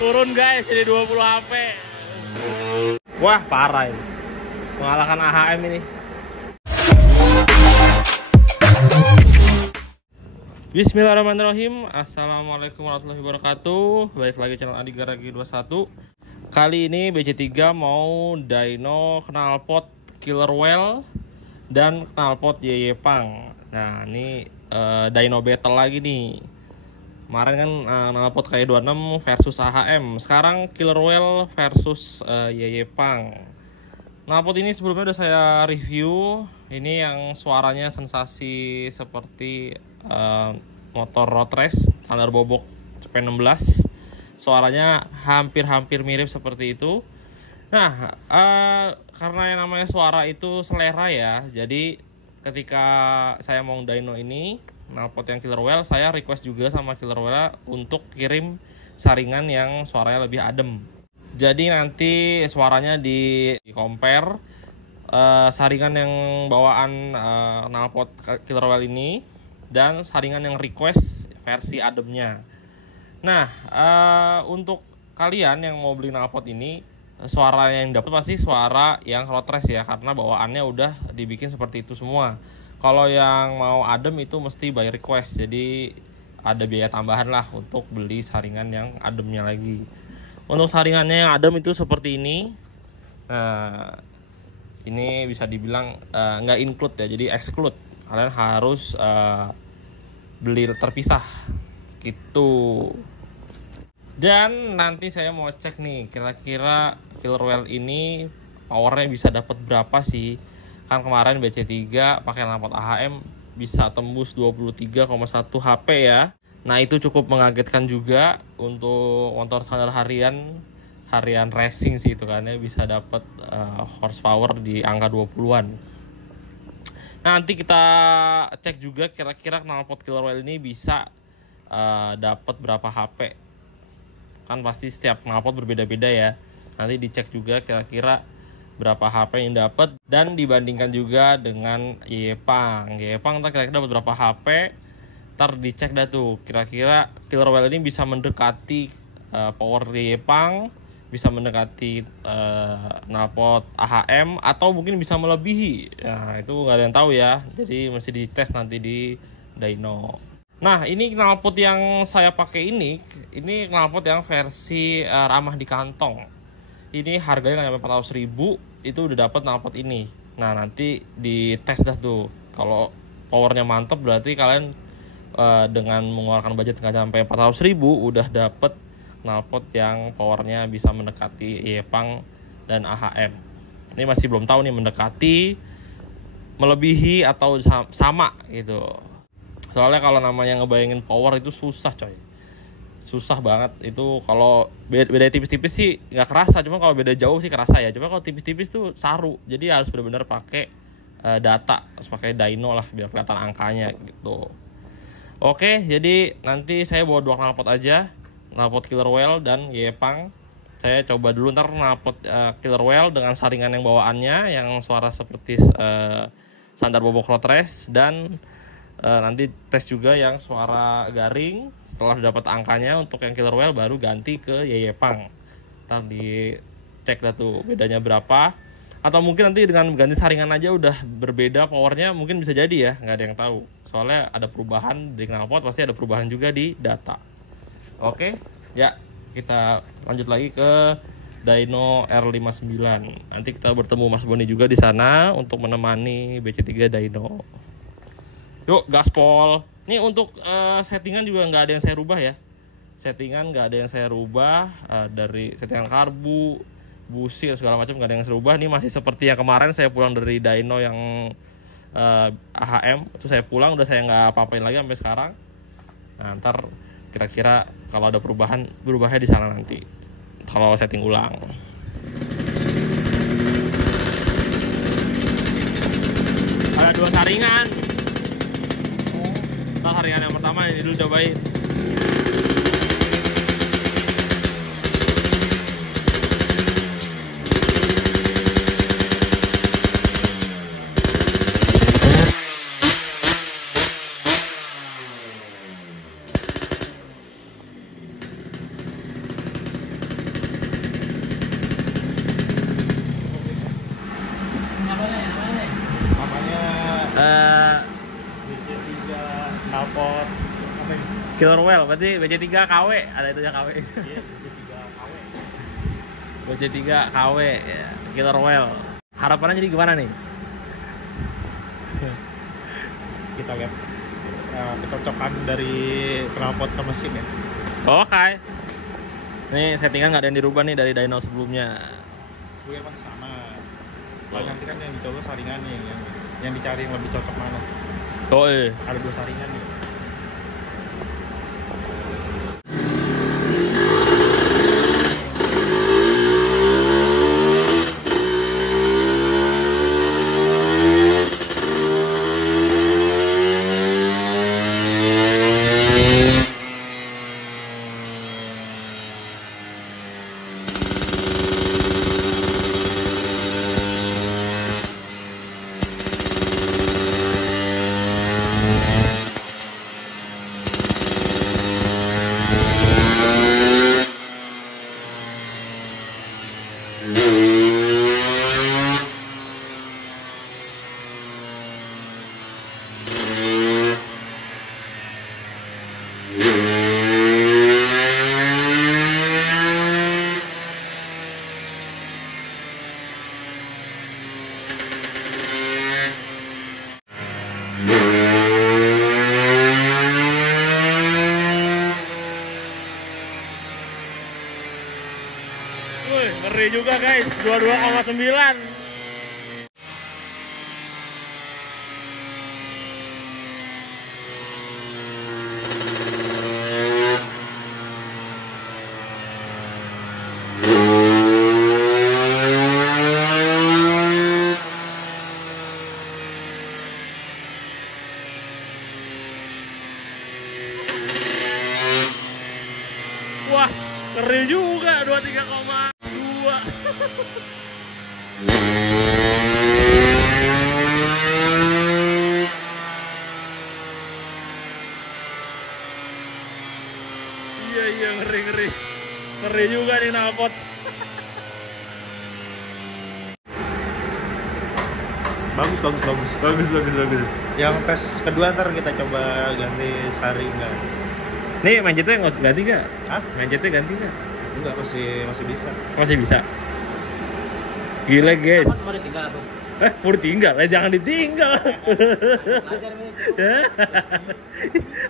Turun guys, jadi 20 HP. Wah, parah ini. Mengalahkan AHM ini. Bismillahirrahmanirrahim. Assalamualaikum warahmatullahi wabarakatuh. Balik lagi channel Adi Garagi 21. Kali ini BC3 mau dyno knalpot Killer Whale dan knalpot Yeyepang. Nah, ini dyno battle lagi nih. Kemarin kan knalpot K26 versus AHM. Sekarang Killer Whale versus Yeyepang. Knalpot ini sebelumnya udah saya review. Ini yang suaranya sensasi seperti motor road race standar bobok CP16. Suaranya hampir mirip seperti itu. Nah, karena yang namanya suara itu selera ya. Jadi ketika saya mau dyno ini knalpot yang Killer Whale, saya request juga sama Killer Whale untuk kirim saringan yang suaranya lebih adem. Jadi nanti suaranya di compare saringan yang bawaan knalpot Killer Whale ini dan saringan yang request versi ademnya. Nah, untuk kalian yang mau beli knalpot ini, suara yang dapat pasti suara yang road race ya, karena bawaannya udah dibikin seperti itu semua. Kalau yang mau adem itu mesti by request, jadi ada biaya tambahan lah untuk beli saringan yang ademnya lagi. Untuk saringannya yang adem itu seperti ini. Nah, ini bisa dibilang nggak include ya, jadi exclude. Kalian harus beli terpisah gitu. Dan nanti saya mau cek nih kira-kira Killer Whale ini powernya bisa dapat berapa sih. Kan kemarin BC3 pakai knalpot AHM bisa tembus 23,1 HP ya. Nah, itu cukup mengagetkan juga untuk motor standar harian racing sih itu kan ya, bisa dapat horsepower di angka 20-an. Nah, nanti kita cek juga kira-kira knalpot Killer Whale ini bisa dapat berapa HP. Kan pasti setiap knalpot berbeda-beda ya. Nanti dicek juga kira-kira berapa HP yang dapat dan dibandingkan juga dengan Yeyepang. Yeyepang entar kira-kira dapat berapa HP. Ntar dicek dah tuh kira-kira Killer Whale ini bisa mendekati power Yeyepang, bisa mendekati knalpot AHM, atau mungkin bisa melebihi. Nah, itu nggak ada yang tahu ya. Jadi mesti dites nanti di dyno. Nah, ini knalpot yang saya pakai ini knalpot yang versi ramah di kantong. Ini harganya nggak sampai 400.000, itu udah dapat knalpot ini. Nah, nanti dites dah tuh. Kalau powernya mantap berarti kalian dengan mengeluarkan budget nggak sampai 400.000 udah dapat knalpot yang powernya bisa mendekati Yeyepang dan AHM. Ini masih belum tahu nih mendekati, melebihi atau sama gitu. Soalnya kalau namanya ngebayangin power itu susah coy, susah banget itu. Kalau beda tipis-tipis sih nggak kerasa, cuma kalau beda jauh sih kerasa ya. Cuma kalau tipis-tipis tuh saru, jadi harus benar-benar pakai data, harus pakai dyno lah biar kelihatan angkanya gitu. Oke, jadi nanti saya bawa dua knalpot aja, knalpot Killer Whale dan Yeyepang. Saya coba dulu ntar knalpot Killer Whale dengan saringan yang bawaannya yang suara seperti standar bobok road race, dan nanti tes juga yang suara garing. Setelah dapat angkanya untuk yang Killer Whale baru ganti ke Yeyepang. Ntar dicek dah tuh bedanya berapa. Atau mungkin nanti dengan ganti saringan aja udah berbeda powernya, mungkin bisa jadi ya, nggak ada yang tahu. Soalnya ada perubahan di knalpot, pasti ada perubahan juga di data. Oke, ya kita lanjut lagi ke dyno R59. Nanti kita bertemu Mas Boni juga di sana untuk menemani BC3 dyno. Yuk gaspol. Ini untuk settingan juga nggak ada yang saya rubah ya. Settingan nggak ada yang saya rubah, dari settingan karbu, busi segala macam nggak ada yang saya rubah. Ini masih seperti yang kemarin saya pulang dari dyno yang AHM. Itu saya pulang udah saya nggak apa-apain lagi sampai sekarang. Nah, ntar kira-kira kalau ada perubahan, berubahnya di sana nanti kalau setting ulang. Ada dua saringan. Saringan yang pertama ini dulu cobain. Killer Whale, berarti BC3 KW, ada itu ya KW. Iya, BC3 KW. BC3 KW, ya. Killer Whale. Harapannya jadi gimana nih? Kita lihat kecocokan dari knalpot ke mesin ya. Oke. Nih settingan nggak ada yang dirubah nih dari dyno sebelumnya. Sebenarnya masih sama. Lalu nanti kan yang dicoba saringannya, yang dicari yang lebih cocok mana. Oh Ada 2 saringan nih. Wih, ngeri juga guys, 22,9. Wah, ngeri juga 23,2. Iya ngeri. Ngeri juga nih knalpot. Bagus. Yang tes kedua ntar kita coba ganti saringan. Nih manjetnya nggak ganti nggak? Hah? Manjetnya ganti nggak? Enggak, masih bisa. Masih bisa. Gila guys. Mau ditinggal tuh. Mau ditinggal? Jangan ditinggal. Belajar nih.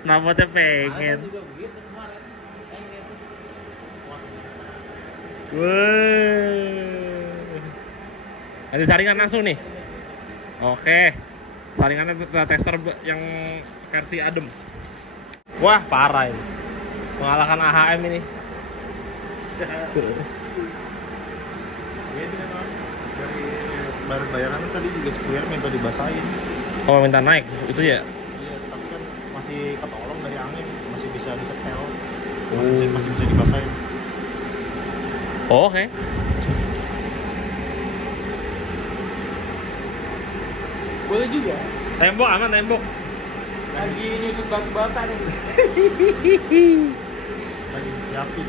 Knalpotnya pengen. Juga begitu kemarin. Pengen. Wah. Ada saringan langsung nih. Oke. Saringannya tester yang versi adem. Wah, parah ini. Mengalahkan AHM ini. Iya, dia kan dari barang bayaran tadi juga supplier minta dibasahin. Oh, minta naik. Itu ya. Iya, tapi kan masih ketolong dari angin, masih bisa disetel. Oh. Masih bisa dibasahin. Oh, oke. Boleh juga. Tembok aman, tembok. Lagi nyusut batu bata nih. Lagi disiapin.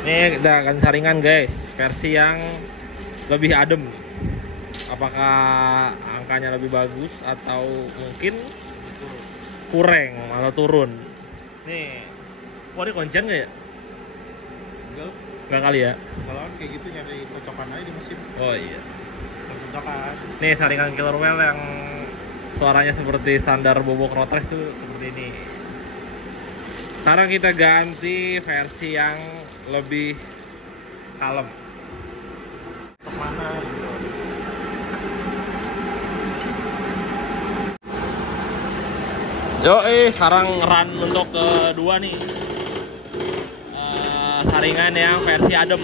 Ini kita akan saringan guys, versi yang lebih adem. Apakah angkanya lebih bagus atau mungkin kurang atau turun? Nih, wah ini kuncian nggak ya? Enggak, Nggak kali ya? kalau kan kayak gitu nyari cocokan aja di mesin. Oh iya. Cocokan. Nih saringan Killer Whale yang suaranya seperti standar bobok rotres tuh seperti ini. Sekarang kita ganti versi yang lebih kalem. Kemana gitu. Sekarang run untuk kedua nih. Saringan yang versi adem.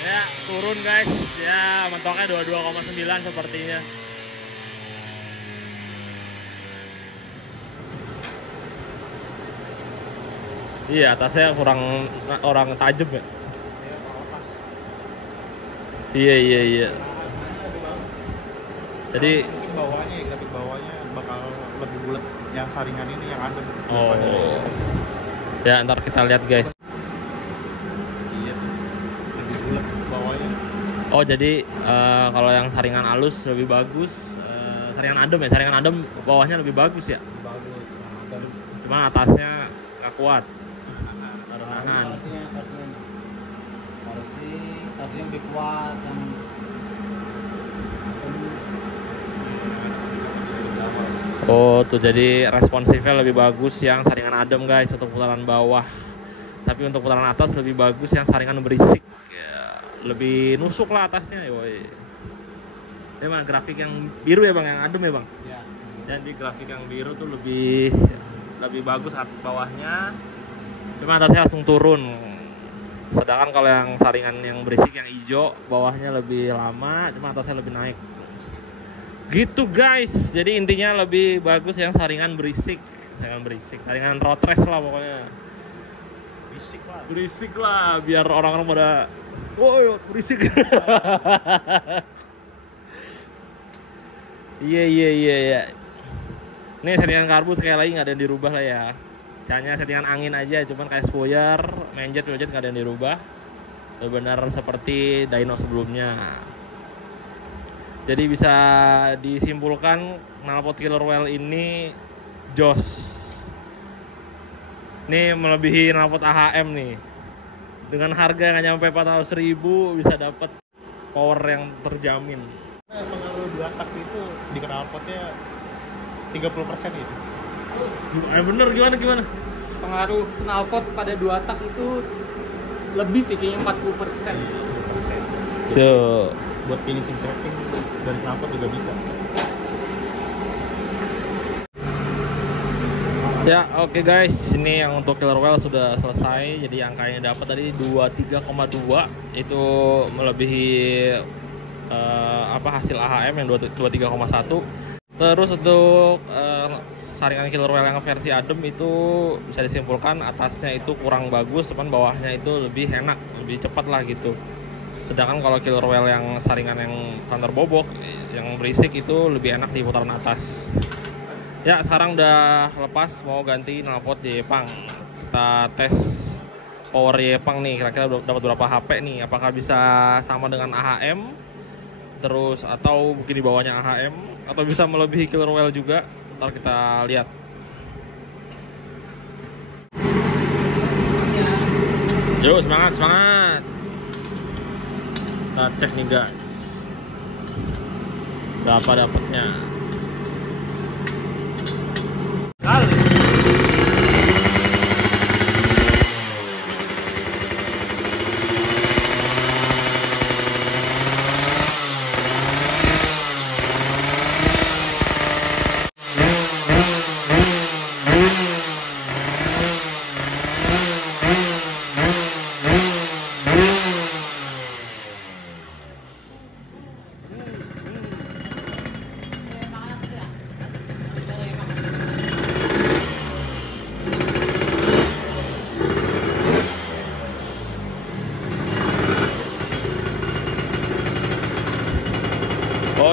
Ya, turun guys. Ya, mentoknya 22,9 sepertinya. Iya, atasnya kurang orang tajam ya. Ya kalau pas. Iya, iya, iya. Jadi Mungkin bawahnya ya, grafik bawahnya bakal lebih bulat yang saringan ini yang adem. oh. Ya, ntar kita lihat guys. Iya, lebih bulat bawahnya. Oh, jadi kalau yang saringan halus lebih bagus. Saringan adem ya, saringan adem bawahnya lebih bagus ya. Bagus. Dan Cuma atasnya nggak kuat. Taruhan. harusnya lebih kuat yang Oh, tuh jadi responsifnya lebih bagus yang saringan adem guys untuk putaran bawah. Tapi untuk putaran atas lebih bagus yang saringan berisik. Ya, lebih nusuk lah atasnya, yoi. Ini mah grafik yang biru ya bang, yang adem ya bang. ya. Dan di grafik yang biru tuh lebih bagus bawahnya. Cuma atasnya langsung turun. Sedangkan kalau yang saringan yang berisik yang hijau bawahnya lebih lama, cuma atasnya lebih naik. Gitu guys. Jadi intinya lebih bagus yang saringan berisik, saringan road race lah pokoknya. Berisik lah biar orang-orang pada woi berisik. Iya. Ini settingan karbu sekali lagi nggak ada yang dirubah lah ya. Hanya settingan angin aja, cuman kayak spoiler, menjet nggak ada yang dirubah. Benar seperti dyno sebelumnya. Jadi bisa disimpulkan knalpot Killer Whale ini jos. Ini melebihi knalpot AHM nih. Dengan harga nggak nyampe 400.000 bisa dapat power yang terjamin. Pengaruh 2 tak itu di knalpotnya 30% itu. Bener gimana? Pengaruh knalpot pada 2 tak itu lebih sih kayaknya 40%. 10%. Tuh. Buat finishing setting dari knalpot juga bisa. Ya, oke guys, ini yang untuk Killer Whale sudah selesai. Jadi angkanya dapat tadi 23,2 itu melebihi hasil AHM yang 23,1. Terus untuk saringan Killer Whale yang versi adem itu bisa disimpulkan atasnya itu kurang bagus, cuman bawahnya itu lebih enak, lebih cepat lah gitu. Sedangkan kalau Killer Whale yang saringan yang Thunder bobok, yang berisik itu lebih enak di putaran atas. Ya, sekarang udah lepas, mau ganti knalpot Jepang. Kita tes power Jepang nih, kira-kira dapat berapa HP nih? Apakah bisa sama dengan AHM? Terus atau mungkin di bawahnya AHM? Atau bisa melebihi Killer Whale juga? Ntar kita lihat. Yuk, semangat! Kita cek nih guys. Berapa dapatnya?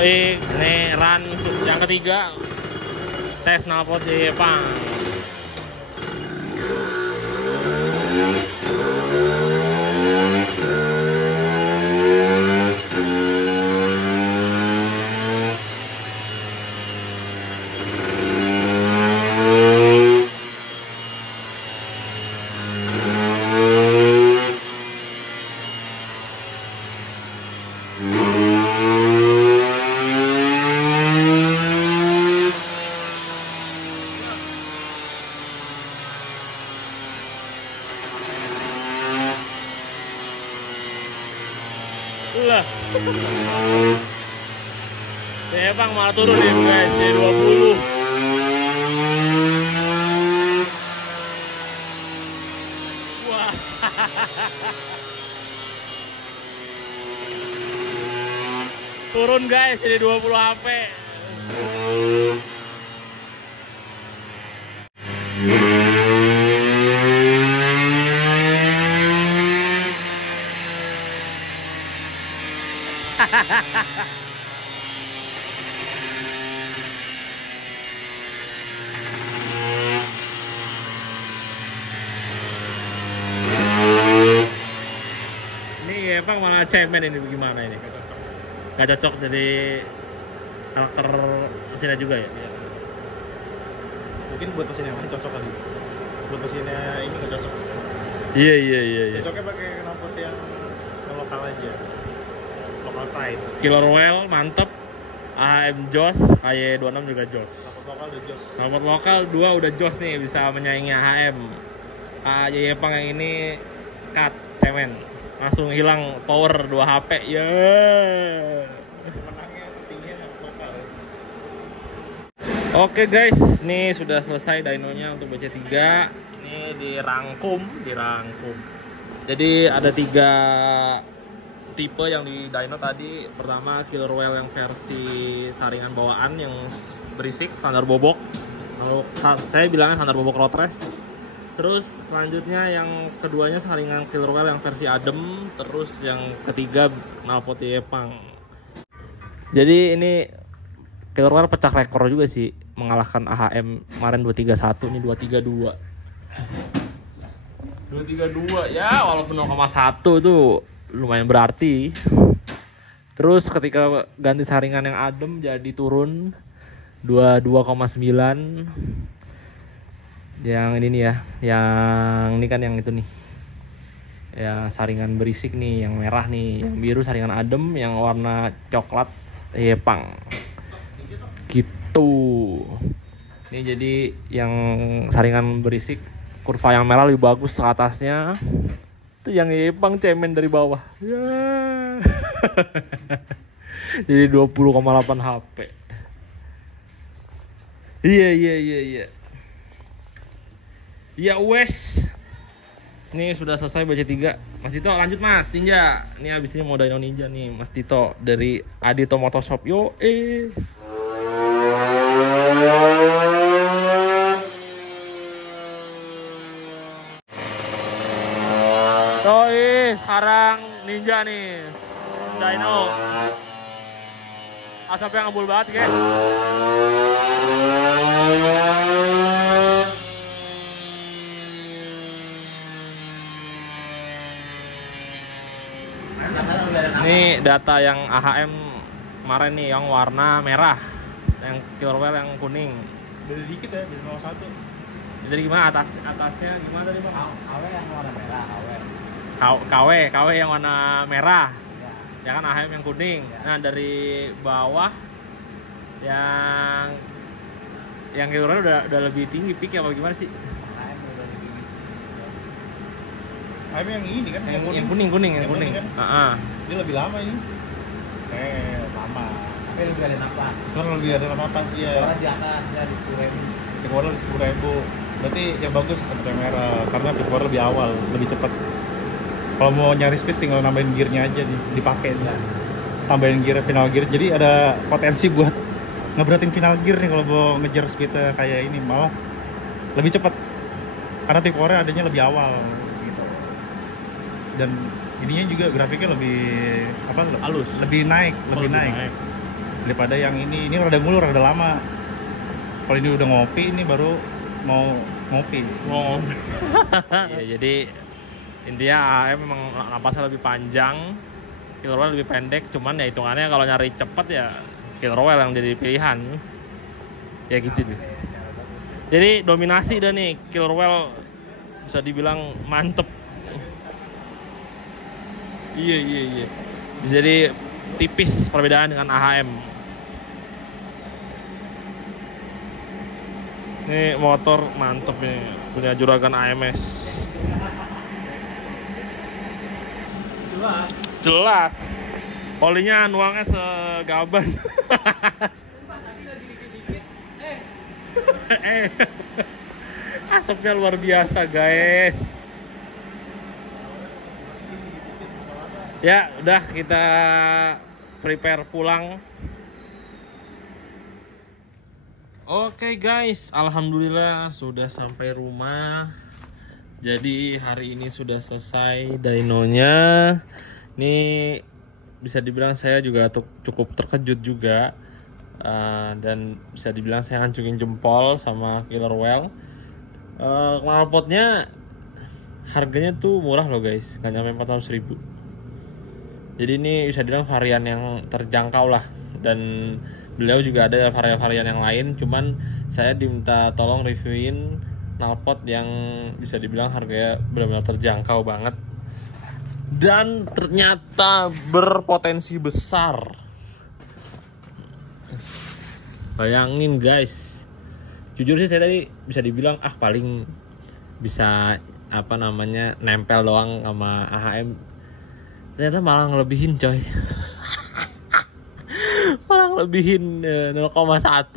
Ini run yang ketiga tes knalpot Jepang. Lah. Jepang malah turun nih guys, di 20. Wah. Turun guys jadi 20 HP. Ini emang malah cemen ini gimana ini? Gak cocok jadi karakter mesinnya juga ya? Mungkin buat mesin yang lain cocok kali. Buat mesinnya ini nggak cocok. Iya. Cocoknya pakai knalpot yang lokal aja. Lokal pride. Killer Whale mantep. AHM Jos, KY26 juga Jos. Knalpot lokal udah jos. Knalpot lokal 2 udah Jos nih, bisa menyaingi AHM. Jepang yang ini cut, cemen. Langsung hilang power 2 HP. Menangnya tertingginya lokal. Oke guys, ini sudah selesai dynonya untuk BC3. Ini dirangkum. Jadi ada 3 tipe yang di dyno tadi. Pertama Killer Whale yang versi saringan bawaan yang berisik, standar bobok. Lalu saya bilangnya standar bobok road race. Terus selanjutnya yang keduanya saringan Killer Whale yang versi adem. Terus yang ketiga knalpot Jepang. Jadi ini Killer Whale pecah rekor juga sih, mengalahkan AHM kemarin 231, ini 232. 232 ya, walaupun 0,1 tuh lumayan berarti. Terus ketika ganti saringan yang adem jadi turun 22,9. Yang ini nih ya, yang ini kan yang itu nih. Ya saringan berisik nih, yang merah nih, yang biru saringan adem, yang warna coklat Jepang. Gitu. Ini jadi yang saringan berisik kurva yang merah lebih bagus ke atasnya. Itu yang Jepang cemen dari bawah. Ya. Jadi 20,8 HP. Iya. Ya wes. Ini sudah selesai BC3. Mas Tito lanjut Mas, Ninja. Ini abis ini mau dyno ninja nih Mas Tito dari Adito Motoshop. Sekarang ninja nih dyno. Asapnya ngebul banget guys. Ini data yang AHM kemarin nih, yang warna merah, yang Killer Whale yang kuning. Dari dikit ya, dari 01. Jadi gimana atasnya gimana tadi Bang? KW yang warna merah, KW yang warna merah. ya. Ya kan AHM yang kuning. Nah, dari bawah yang Killer Whale udah lebih tinggi peak apa gimana sih? AHM yang ini kan, yang kuning. Yang kuning kan? Dia lebih lama ini. Lama. Tapi lebih ada napas. Karena lebih ada napas ya. Orang di atas dari 10.000. Peak water di 10.000. Berarti yang bagus seperti yang merah, karena peak water lebih awal, lebih cepat. Kalau mau nyari speed tinggal nambahin gearnya aja dipakai. Tambahin gear, final gear. Jadi ada potensi buat ngeberatin final gear nih kalau mau ngejar speed kayak ini, malah lebih cepat. Karena peak water adanya lebih awal gitu. Dan ininya juga grafiknya lebih Halus. lebih naik daripada yang ini rada ngulur, rada lama. Kalau ini udah ngopi, ini baru mau ngopi. Ya, jadi intinya AHM memang napasnya lebih panjang, Killer Whale lebih pendek, cuman ya hitungannya kalau nyari cepet ya Killer Whale yang jadi pilihan. Ya gitu deh. Jadi dominasi dah nih, Killer Whale bisa dibilang mantep. Iya. Jadi tipis perbedaan dengan AHM. Ini motor mantep nih, punya juragan AMS. Jelas. Olinya nuangnya segaban. Asapnya luar biasa guys. Ya udah kita prepare pulang. Oke guys, alhamdulillah sudah sampai rumah. Jadi hari ini sudah selesai dynonya. Ini bisa dibilang saya juga cukup terkejut juga, dan bisa dibilang saya hancungin jempol sama Killer Whale. Knalpotnya harganya tuh murah loh guys, nggak nyampe 400.000. Jadi ini bisa dibilang varian yang terjangkau lah, dan beliau juga ada varian-varian yang lain, cuman saya diminta tolong reviewin knalpot yang bisa dibilang harganya benar-benar terjangkau banget dan ternyata berpotensi besar. Bayangin guys, jujur sih saya tadi bisa dibilang paling bisa nempel doang sama AHM, ternyata malah ngelebihin coy. Malah ngelebihin 0,1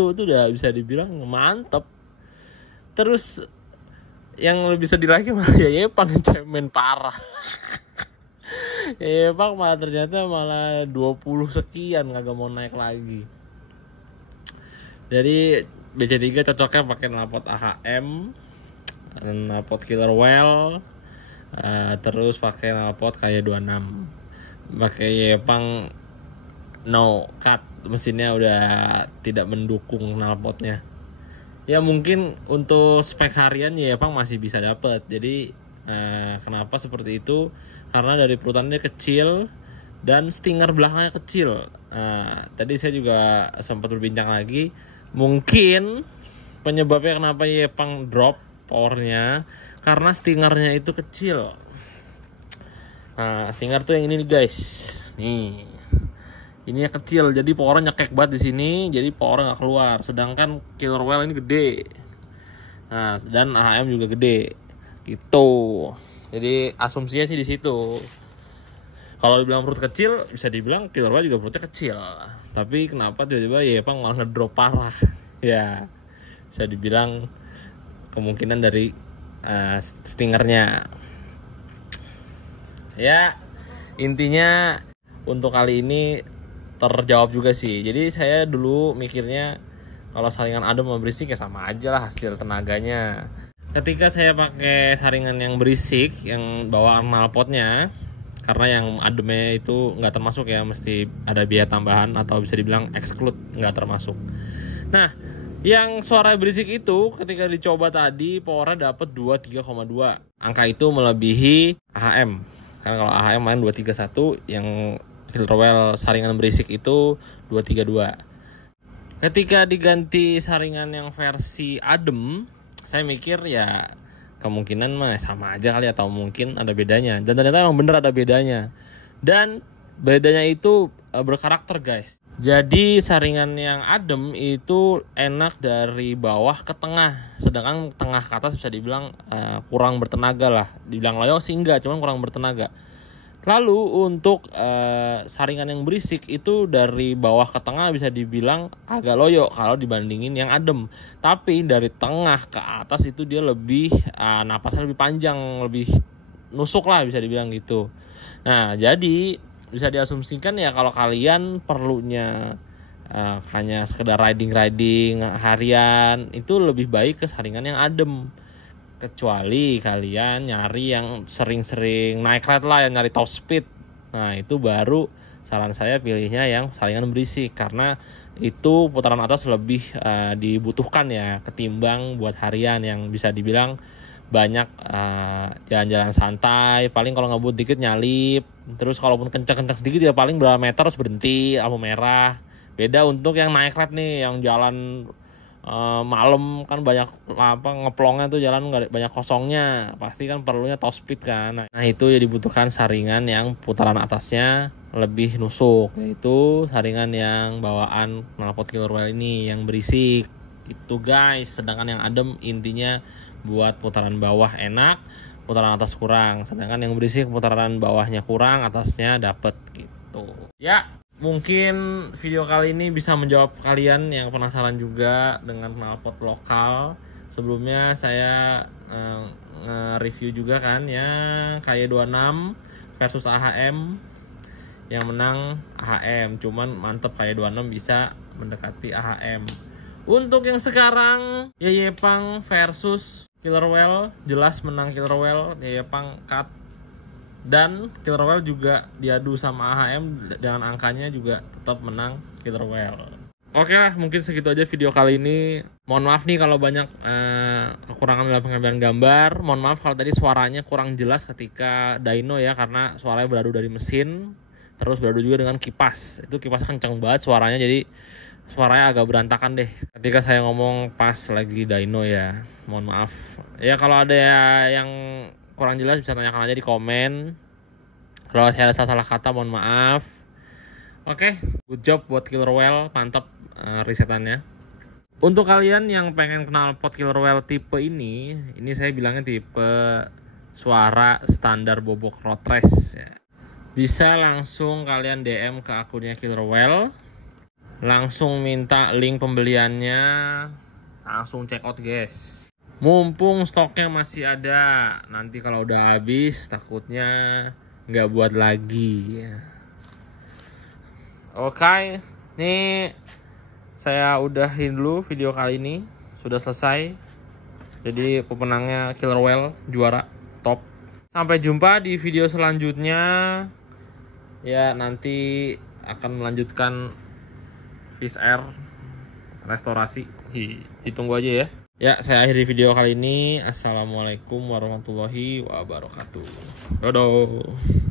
tuh udah bisa dibilang mantep. Terus yang lebih sedih lagi malah Yepang yang cemen parah. Yepang malah ternyata malah 20 sekian kagak mau naik lagi. Jadi BC3 cocoknya pakai knalpot AHM, knalpot Killer Whale, terus pakai knalpot kayak 26. Pakai Yepang no cut, mesinnya udah tidak mendukung knalpotnya. Ya mungkin untuk spek harian Yepang masih bisa dapat. Jadi kenapa seperti itu? Karena dari perutannya kecil dan stinger belakangnya kecil. Tadi saya juga sempat berbincang lagi, mungkin penyebabnya kenapa Yepang drop powernya karena stingernya itu kecil. Stinger tuh yang ini nih guys, nih. Ininya kecil, jadi powernya nyekek banget di sini, jadi powernya nggak keluar. Sedangkan Killer Whale ini gede, dan AHM juga gede, gitu. Jadi asumsinya sih di situ. Kalau dibilang perut kecil, bisa dibilang Killer Whale juga perutnya kecil. Tapi kenapa tiba-tiba Yepang malah ngedrop parah? Ya, bisa dibilang kemungkinan dari stingernya. Ya, intinya untuk kali ini terjawab juga sih. Jadi saya dulu mikirnya kalau saringan adem sama berisik ya sama aja lah hasil tenaganya. Ketika saya pakai saringan yang berisik, yang bawaan knalpotnya, karena yang ademnya itu nggak termasuk ya, mesti ada biaya tambahan atau bisa dibilang exclude, nggak termasuk. Nah, yang suara berisik itu ketika dicoba tadi powernya dapat 23,2. Angka itu melebihi AHM. Karena kalau AHM main 231, yang Killer Whale saringan berisik itu 232. Ketika diganti saringan yang versi adem, saya mikir ya kemungkinan mah sama aja kali, atau mungkin ada bedanya. Dan ternyata memang bener ada bedanya. Dan bedanya itu berkarakter guys. Jadi saringan yang adem itu enak dari bawah ke tengah, sedangkan tengah ke atas bisa dibilang kurang bertenaga lah. Dibilang loyo sih enggak, cuman kurang bertenaga. Lalu untuk saringan yang berisik itu dari bawah ke tengah bisa dibilang agak loyo kalau dibandingin yang adem. Tapi dari tengah ke atas itu dia lebih napasnya lebih panjang, lebih nusuk lah bisa dibilang gitu. Nah jadi bisa diasumsikan ya kalau kalian perlunya hanya sekedar riding harian, itu lebih baik ke saringan yang adem. Kecuali kalian nyari yang sering-sering naik ride lah, yang nyari top speed. Nah itu baru saran saya pilihnya yang saringan berisik, karena itu putaran atas lebih dibutuhkan ya ketimbang buat harian yang bisa dibilang banyak jalan-jalan santai. Paling kalau ngebut dikit nyalip, terus kalaupun kencang-kencang sedikit ya paling berapa meter terus berhenti lampu merah. Beda untuk yang naik ride nih, yang jalan malam kan banyak ngeplongnya tuh, jalan nggak banyak kosongnya, pasti kan perlunya top speed kan. Nah itu ya dibutuhkan saringan yang putaran atasnya lebih nusuk, yaitu saringan yang bawaan knalpot Killer Whale ini yang berisik itu guys. Sedangkan yang adem intinya buat putaran bawah enak, putaran atas kurang. Sedangkan yang berisik putaran bawahnya kurang, atasnya dapet gitu ya. Mungkin video kali ini bisa menjawab kalian yang penasaran juga dengan knalpot lokal. Sebelumnya saya nge-review juga kan ya KY26 versus AHM yang menang AHM, cuman mantep kayak 26 bisa mendekati AHM. Untuk yang sekarang Yeyepang versus Killer Whale, jelas menang Killer Whale. Yeyepang cut dan Killer Whale juga diadu sama AHM, dengan angkanya juga tetap menang Killer Whale. Oke lah, mungkin segitu aja video kali ini. Mohon maaf nih kalau banyak kekurangan dalam pengambilan gambar. Mohon maaf kalau tadi suaranya kurang jelas ketika dyno ya, karena suaranya beradu dari mesin, terus beradu juga dengan kipas. Itu kipasnya kencang banget suaranya, jadi suaranya agak berantakan deh ketika saya ngomong pas lagi dyno ya. Mohon maaf. Ya kalau ada yang kurang jelas bisa tanyakan aja di komen. Kalau saya salah kata mohon maaf. Oke, good job buat Killer Whale, mantap risetannya. Untuk kalian yang pengen kenal pot Killer Whale tipe ini saya bilangnya tipe suara standar bobok road race ya. Bisa langsung kalian DM ke akunnya Killer Whale, langsung minta link pembeliannya, langsung check out guys. Mumpung stoknya masih ada, nanti kalau udah habis takutnya nggak buat lagi. Oke, nih saya udahin dulu video kali ini, sudah selesai. Jadi pemenangnya Killer Whale, juara top. Sampai jumpa di video selanjutnya. Ya nanti akan melanjutkan Fish Air restorasi. Ditunggu aja ya. Ya, saya akhiri video kali ini. Assalamualaikum warahmatullahi wabarakatuh. Dadah.